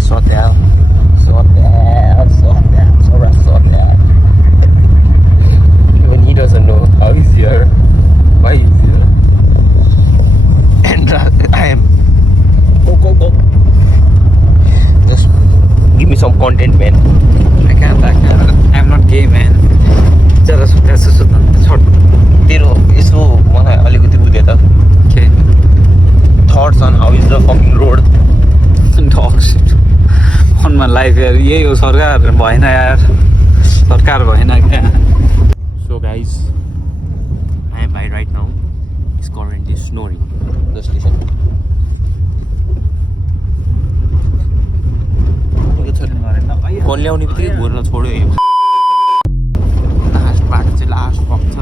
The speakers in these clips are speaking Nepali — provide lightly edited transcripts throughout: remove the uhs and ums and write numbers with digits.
Sotel. Even he doesn't know how he's here, why he's here. And I am. Go. Just give me some content, man. I can't. I'm not gay, man. Just तेरो यसो मलाई अलिकति बुझे त के that's and how is the fucking road on my life यार यही हो सरकार भएन यार सरकार भएन क्या So guys, I am by right now. It's currently snowing. Just listen. Phone ल्याउने बित्तिकै घुर्न छोड्यो यो लास्ट बाटो चाहिँ लास्ट पक्ष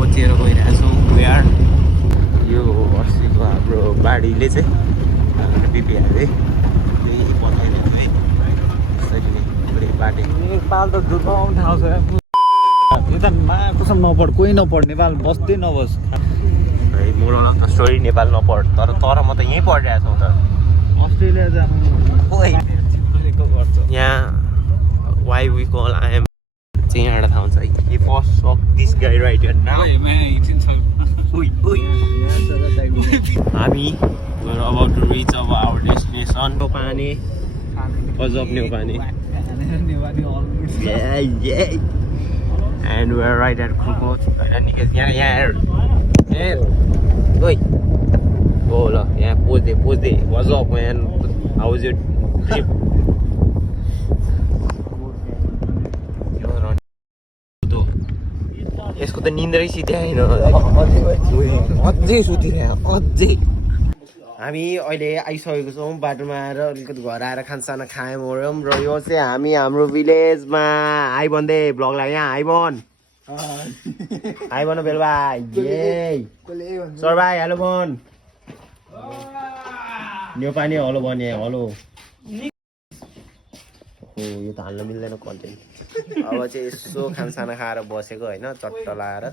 पचेर गइरहेछौँ यार यो अस्तिको हाम्रो बाढीले चाहिँ बिपिहाले त्यही बताइदिएको है त्यसरी नै पुरै बाटे नेपाल त दुखाउने ठाउँ छ यता कसम नपढ कोही नपढ नेपाल बस्दै नबस् है moral of the story Nepal नपढ तर म त यहीँ पढिरहेको छौँ त अस्ट्रेलिया जानु यहाँ why we call I am चाहिँ यहाँबाट थाहा हुन्छ है फर्स्ट सक this guy right here now हामी we're about to reach our destination Neopane Pazop Neopane yeah and we're right at Krukot here oi oh la yeah pose there what's up man how was your trip यसको त निन्द्रै सिध्याएन अझै सुतिरह्यो अझै हामी अहिले आइसकेको छौँ बाटोमा आएर अलिकति घर आएर खानसाना खायौँ ओऱ्यौँ र यो चाहिँ हामी हाम्रो भिलेजमा आइबन्दै ब्लगलाई यहाँ आइबन बेल भाइ सर भाइ हेलो भन नेपाली हेलो भने हेलो यो त हाल्न मिल्दैन कन्टेन्ट अब चाहिँ यसो खानसाना खाएर बसेको होइन चट्ट लाएर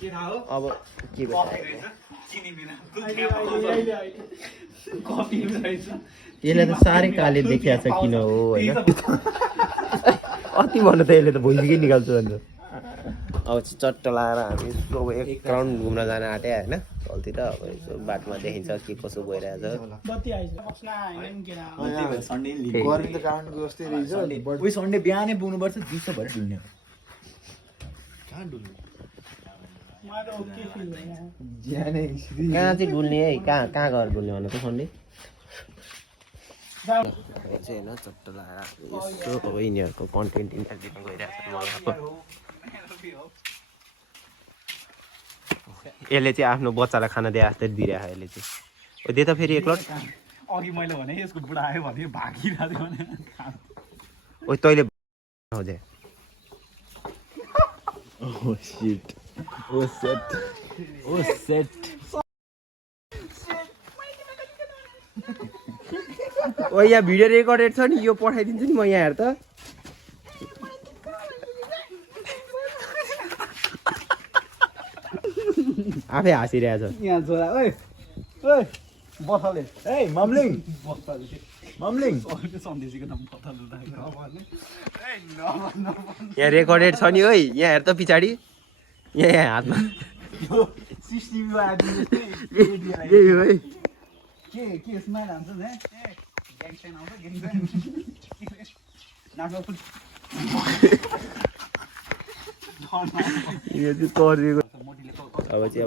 अब के यसले त साह्रै काले देखिया छ किन हो होइन अति भन्नु त यसले त भुइँकै निकाल्छु अन्त अब चाहिँ चट्ट लाएर हामी यसो एक राउन्ड घुम्न जान आँट्यो होइन चल्ती त अब यसो बाटोमा देखिन्छ के कसो गइरहेछ सन्डे बिहानै पुग्नुपर्छ दिउँसोभरि डुल्ने कहाँ चाहिँ डुल्ने है कहाँ गएर डुल्ने भन्नु त सन्डे होइन चट्ट लगाएर यसो अब यिनीहरूको कन्टेन्ट इन्टरभ्यू गइरहेको छ मलाई यसले चाहिँ आफ्नो बच्चालाई खाना दिए जस्तै दिइरहेको यसले चाहिँ ओ दे त फेरि एकलट अघि मैले भने यसको बुढा आयो भने भागिरहेको भने ओ तैँले हजुर Oh shit. Oh set. Oh set. ओ यहाँ भिडियो रेकर्डेड छ नि यो पठाइदिन्छु नि म यहाँ हेर त आफै हाँसिरहेछ यहाँ छोरा ओइ बथले ए मम्लिङ सन्देशीको नाम बथले यहाँ रेकर्डेड छ नि है यहाँ हेर त पछाडि यहाँ हातमा यही हो है के स्माइल हान्छ नि ग्याङस्टाइन आउँछ यो चाहिँ तरिएको अब चाहिँ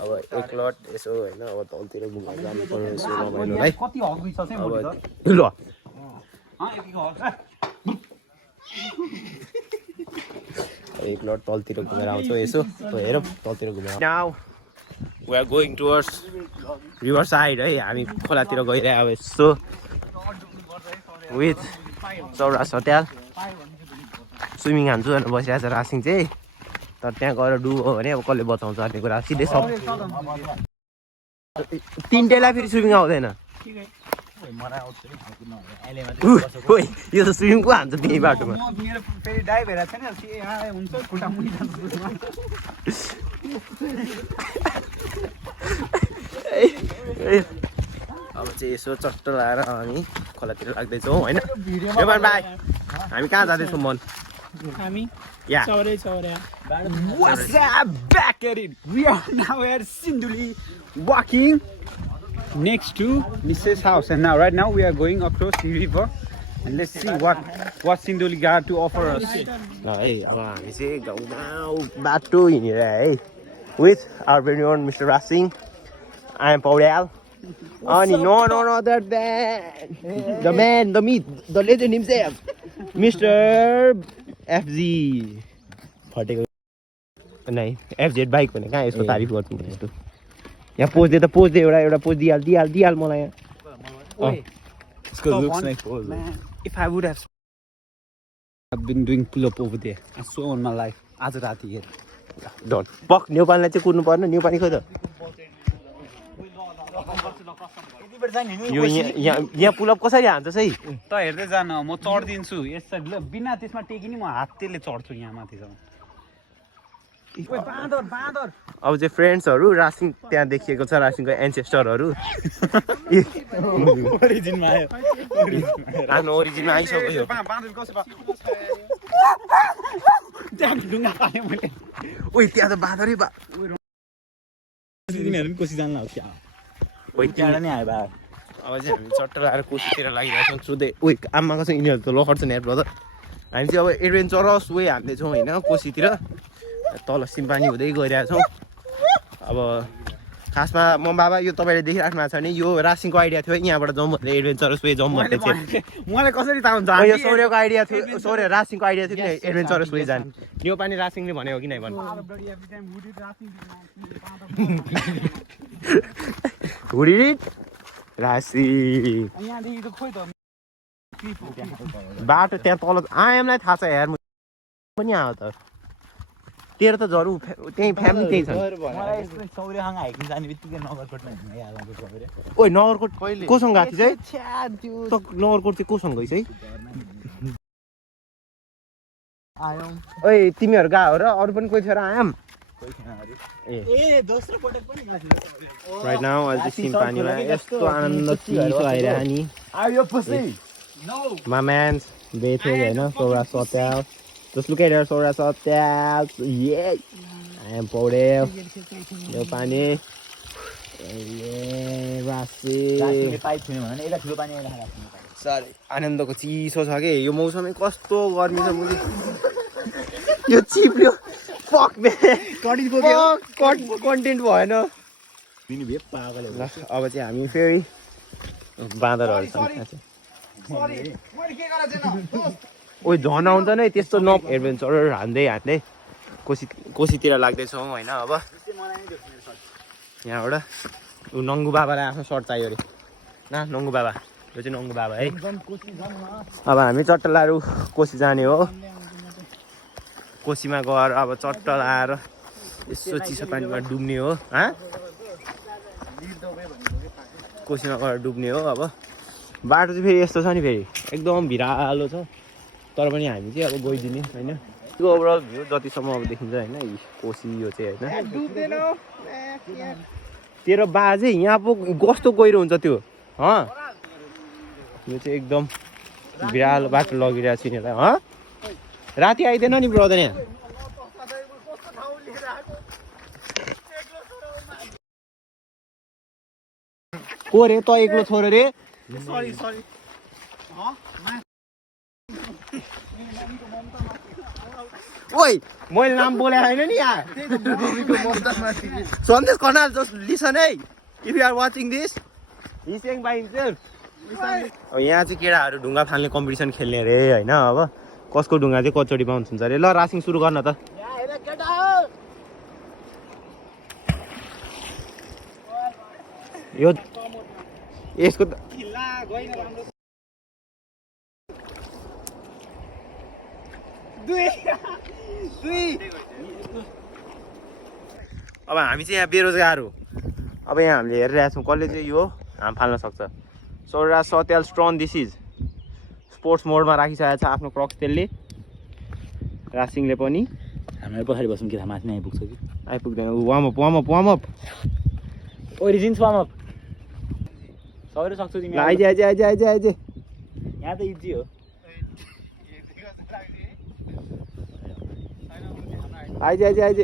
अब एक लट यसो होइन अब तलतिर घुम्न जानु पर्ने यसो रमाइलो है कति हग्री छ चाहिँ ल एक लट तलतिर घुमेर आउँछौँ यसो हेरौँ तलतिर घुमेर now we are going towards river side है हामी खोलातिर गइरहेको अब यसो विथ चौरा सट्याल स्विमिङ हान्छु भनेर बसिरहेको छ रासिङ चाहिँ तर त्यहाँ गएर डुब्यो भने अब कसले बचाउँछ भन्ने कुरा सिधै सब तिनटैलाई फेरि स्विमिङ आउँदैन यो त स्विमिङ को हान्छ त्यही बाटोमा अब चाहिँ यसो चट्ट लाएर हामी खोलातिर लाग्दैछौँ होइन निर्माण भाइ हामी कहाँ जाँदैछौँ मन हामी या Chaure What's up? Back at it. We are now at Sinduli, walking next to Mrs. house, and right now we are going across the river, and let's see what Sinduli got to offer us. ल है अब हामी चाहिँ गाउँ गाउँ बाटो हिँडेर है with our very own mister Rasing I am Paudyal अनि know that the man the myth the legend himself mister FG फटेको नै एफजेड बाइक भने कहाँ यसको तारिफ गर्छु नि यस्तो यहाँ पोज दे एउटा पोज दिइहाल मलाई यहाँ Looks like pose. Man, if I would have been doing pull-up over there, I swear on my life, आज राति हेर डन पक न्युपानीलाई चाहिँ कुद्नु पर्ने न्युपानी खोइ त यो यहाँ पुलअप कसरी हान्छ है त हेर्दै जान म चढ्दिन्छु यसरी ल बिना त्यसमा टेकिनी म हातले चढ्छु यहाँ माथिसम्म अब चाहिँ फ्रेन्ड्सहरू रासिङ त्यहाँ देखिएको छ रासिङको एन्सेस्टरहरू ओरिजिनमा आयो आफ्नो ओरिजिनमा आइसक्यो ढुङ्गा पाएँ मैले ओइ त्यहाँ त बाँदरै बा तिनीहरू पनि कोसी जान्न हो क्या ओइ त्यहाँ नै आयो बा अब चाहिँ हामी चट्ट लगाएर कोसीतिर लागिरहेको छौँ सोधे ओइ आमाको चाहिँ यिनीहरू त लखर्छ नि ब्रदर हामी चाहिँ अब एडभेन्चरस वे हान्दैछौँ होइन कोसीतिर तल सिम्पानी हुँदै गइरहेछौँ अब खासमा म बाबा यो तपाईँले देखिराख्नु भएको छ भने यो रासिङको आइडिया थियो यहाँबाट जाउँ भन्दै एडभेन्चरस वे जाउँ भन्दै थियो मलाई कसरी थाहा हुन्छ यो सौर्यको आइडिया थियो सौर्य रासिङको आइडिया थियो कि एडभेन्चरस वे जाने यो पानी रासिङले भन्यो कि नै भन्नु हुडी रासिङ बाटो त्यहाँ तल आएमलाई थाहा छ हेर पनि आयो त तेरो त झरू त्यही फ्यामिली त्यही छ ओइ नगरकोट कोसँग गएको थियो चाहिँ नगरकोट चाहिँ कोसँग गइस है ओइ तिमीहरू गयो र अरू पनि कोही थियो र आयम राइट नाउ अहिले चाहिँ सिम्पानीमा यस्तो आनन्द चिसो आइरहेको नि My man's they think होइन Sora Sotel. Just look at her Sora Sotel. Yeah. I am Podel. Yo pani. Yeah, Rasi. Sorry. आनन्दको चिसो छ के यो मौसमै कस्तो गर्मी छ मुली यो चिप्ल्यो फक बे कन्टेन्ट भएन अब चाहिँ हामी फेरि बाँदरहरू ओइ झन आउँछ नै त्यस्तो न एडभेन्चर हान्दै कोसीतिर लाग्दैछौँ होइन अब यहाँबाट ऊ नङ्गु बाबालाई आफ्नो सर्ट चाहियो अरे न नङ्गु बाबा यो चाहिँ नङ्गु बाबा है अब हामी चट्ट लाएर कोसी जाने हो कोसीमा गएर अब चट्ट लाएर यसो चिसो पानीमा डुब्ने हो कोसीमा गएर डुब्ने हो अब बाटो चाहिँ फेरि यस्तो छ नि फेरि एकदम भिरालो छ तर पनि हामी चाहिँ अब गइदिने होइन यो ओभरअल भ्यू जतिसम्म अब देखिन्छ होइन कोसी यो चाहिँ होइन तेरो बा चाहिँ यहाँ पो कस्तो गहिरो हुन्छ त्यो यो चाहिँ एकदम भिरालो बाटो लगिरहेको छु यिनीहरूलाई राति आइदिएन नि ब्रदर यहाँ को रे त एक्लो छोरो रे सरी ओइ मैले नाम बोलेको छैन नि यहाँ सन्देश कर्नाल जस्ट लिसन है if you are watching this he sang by himself अब यहाँ चाहिँ केटाहरू ढुङ्गा फाल्ने कम्पिटिसन खेल्ने अरे होइन अब कसको ढुङ्गा चाहिँ कतिचोटि बाउन्स हुन्छ अरे ल रासिङ सुरु गर्न त यो यसको त अब हामी चाहिँ यहाँ बेरोजगार हो अब यहाँ हामीले हेरिरहेको छौँ कसले चाहिँ यो हाम फाल्न सक्छ सोरा सतेल स्ट्रङ दिस इज स्पोर्ट्स मोडमा राखिसकेको छ आफ्नो क्रक्स तेलले रासिङले पनि हामी पछाडि बसौँ कि माथि नै आइपुग्छ कि आइपुग्दैन वार्मअप ओरिजिन्स वार्मअप सबै सक्छु तिमी आइज आइज आइज आइज आइज यहाँ त इजी हो आइज आइज आइज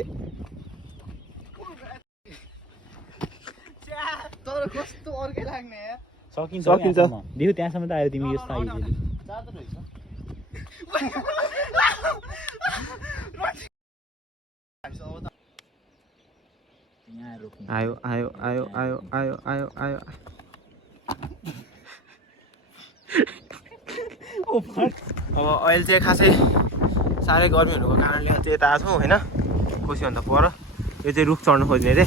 तर कस्तो अर्कै लाग्ने यार सकिन्छ देखु त्यहाँसम्म त आयो तिमी यस्तो आइज आयो आयो आयो आयो आयो आयो आयो अब अहिले चाहिँ खासै साह्रै गर्मीहरूको कारणले चाहिँ यता आएको छौँ होइन खुसी भन्दा पर यो चाहिँ रुख चढ्नु खोज्ने रे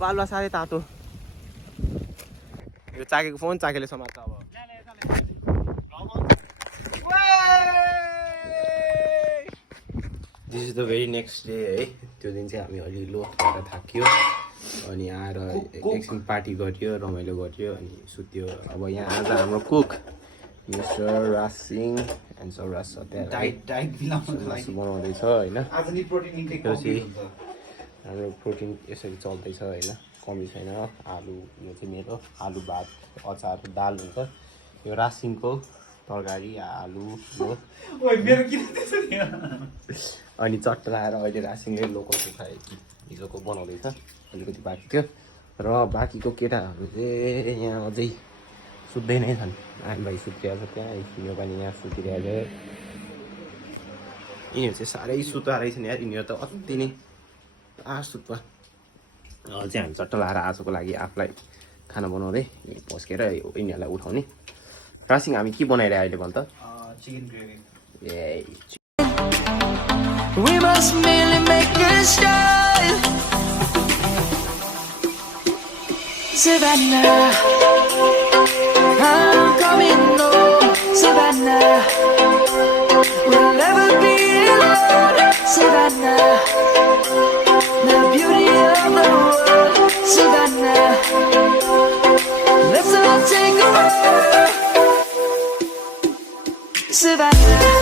बालुवा साह्रै तातो यो चाकेको फोन चाकेले समात्छ अब this is the very next day है त्यो दिन चाहिँ हामी अलि लो भएर थाक्यो अनि आएर एकछिन पार्टी गरियो रमाइलो गरियो अनि सुत्यो अब यहाँ आज हाम्रो cook mister Rasing and Sauraj Satya मासु बनाउँदैछ होइन त्यो चाहिँ हाम्रो प्रोटिन यसरी चल्दैछ होइन कमी छैन आलु यो चाहिँ मेरो आलु भात अचार दाल हुन्छ यो रासिङको तरकारी आलु हो अनि चट्ट लाएर अहिले रासिङले लोकल कुखुरा हिजोको बनाउँदैछ अलिकति बाँकी थियो र बाँकीको केटाहरू चाहिँ यहाँ अझै सुत्दै नै छन् आम भाइ सुतिरहेको छ त्यहाँ हिँड्यो पनि यहाँ सुतिरहेको छ यिनीहरू चाहिँ साह्रै सुत्ता रहेछन् यार यिनीहरू त अति नै सुत्वा चाहिँ हामी चट्ट लाएर आजको लागि आफूलाई खाना बनाउँदै पस्केर यिनीहरूलाई उठाउने रासिङ हामी के बनाइरहे अहिले भन् त chicken gravy A We must merely make a start. Savannah, I'm coming home. Savannah, we'll never be alone. Savannah, the beauty of the world. Savannah, let's all take a ride. Savannah.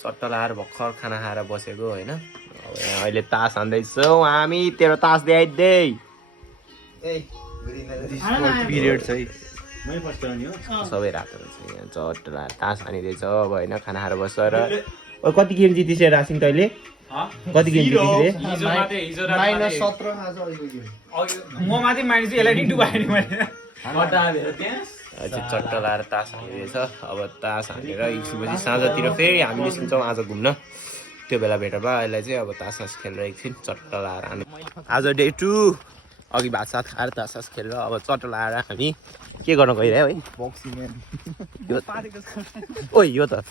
चट्ट लाएर भर्खर खाना खाएर बसेको होइन अब यहाँ अहिले तास हान्दैछौँ हामी तेरो तास देखाइदे पिरियड छ है सबै रातो रहेछ यहाँ चट्ट लाएर तास हानिँदैछ अब होइन खाना खाएर बसेर कति गेम जितिस रासिङ तैँले कति गेम जितिस म माथि मानिस यसलाई डिटु भयो नि मैले चट्ट लाएर तास हानिरहेछ अब तास हानेर एकछिनपछि साँझतिर फेरि हामी निस्किन्छौँ आज घुम्न त्यो बेला भेटेर यसलाई चाहिँ अब तास खेलेर एकछिन चट्ट लाएर हाने आज डे 2 अघि भात साथ खाएर तास खेलेर अब चट्ट लाएर हामी के गर्न गइरह्यो है ओ यो त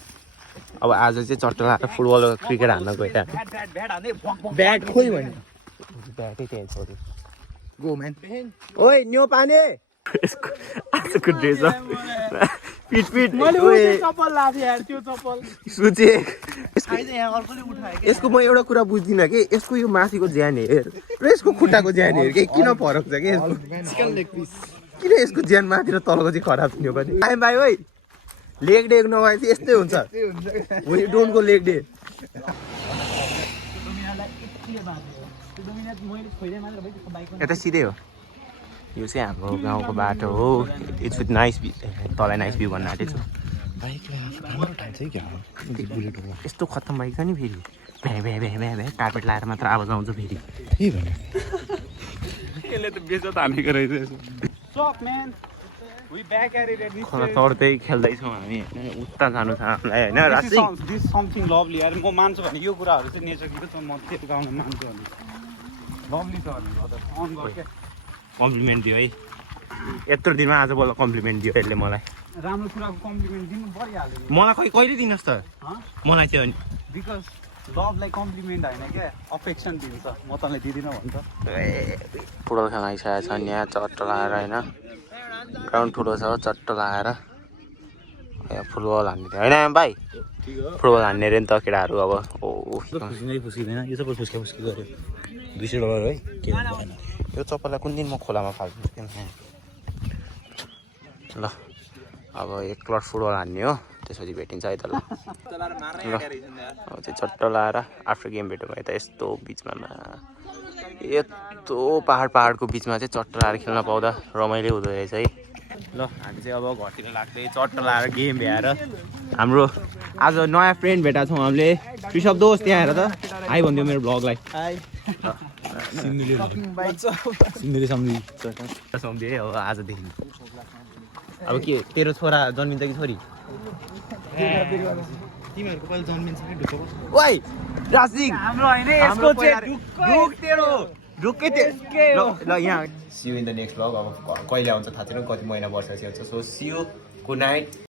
अब आज चाहिँ चट्ट लाएर फुटबल क्रिकेट हान्न गइरह्यो ब्याट खोइ भने ब्याटै त्यहाँ छोड्यो गो म्यान ओइ न्यू पाने यसको आजको ड्रेस फिट फिट चप्पल लाथे यार त्यो चप्पल सुचे यहाँ अर्कोले उठायो यसको म एउटा कुरा बुझ्दिनँ कि यसको यो माथिको ज्यान हेर र यसको खुट्टाको ज्यान हेर कि किन फरक छ कि चिकन लेग पिस किन यसको ज्यान माथि र तलको चाहिँ खराब थियो भने आइम भाइ ओइ लेग डे नभए चाहिँ यस्तै हुन्छ डोन्ट गो लेग डे यता सिधै हो यो चाहिँ हाम्रो गाउँको बाटो हो इट्स विथ नाइस भ्यू तँलाई नाइस भ्यू भन्न आँटेको छु यस्तो खत्तम बाइक छ नि फेरि भ्या भ्या भ्या भ्या भ्या कार्पेट लाएर मात्र आवाज आउँछ फेरि के भने यसले त बेचत हानेको रहेछ खोला चढ्दै खेल्दैछौँ हामी होइन उता जानु छ हामीलाई होइन रासिङ दिस समथिङ लभली यार म मान्छु भने यो कुराहरू चाहिँ नेचरको छ म त्यो गाउँमा मान्छु भने लभली छ भने कम्प्लिमेन्ट दियो है यत्रो दिनमा आज बल्ल कम्प्लिमेन्ट दियो यसले मलाई राम्रो कुराको कम्प्लिमेन्ट दिनु परिहाल्यो मलाई कहिले दिनुहोस् त मलाई चाहिँ बिकज लभलाई कम्प्लिमेन्ट होइन क्या अफेक्सन दिन्छ म तँलाई दिँदिनँ भन्छ फुटबल खेल्न आइसकेको छ यहाँ चट्ट लाएर होइन ग्राउन्ड ठुलो छ चट्ट लाएर फुटबल हान्ने थियो होइन भाइ फुटबल हान्ने अरे नि त केटाहरू अब खुसी फुस्किँदैन यो सबै फुस्का फुस्की गऱ्यो $200 है के भएन यो चप्पललाई कुन दिन म खोलामा फाल्छु ल अब एक प्लट फुटबल हान्ने हो त्यसपछि भेटिन्छ है त ल अब चाहिँ चट्ट लाएर आफ्टर गेम भेटौँ यता यस्तो बिचमा यस्तो पाहाडको बिचमा चाहिँ चट्ट लाएर खेल्न पाउँदा रमाइलो हुँदो रहेछ है ल हामी चाहिँ अब घरतिर लाग्दै चट्ट लाएर गेम भ्याएर हाम्रो आज नयाँ फ्रेन्ड भेटाएको छौँ हामीले ऋषभ दोस्त त्यहाँ हेर त हाई भनिदियो मेरो भ्लगलाई सम्झे है अब आजदेखि अब के तेरो छोरा जन्मिन्छ कि छोरी तिमीहरूको पहिला जन्मिन्छ कि ढुक्क ओइ रासिङ हाम्रो हैन यसको चाहिँ ढुक तेरो ढुक्कै ल यहाँ see you in the next vlog अब कहिले आउँछ थाहा छैन कति महिना वर्षपछि आउँछ so see you good night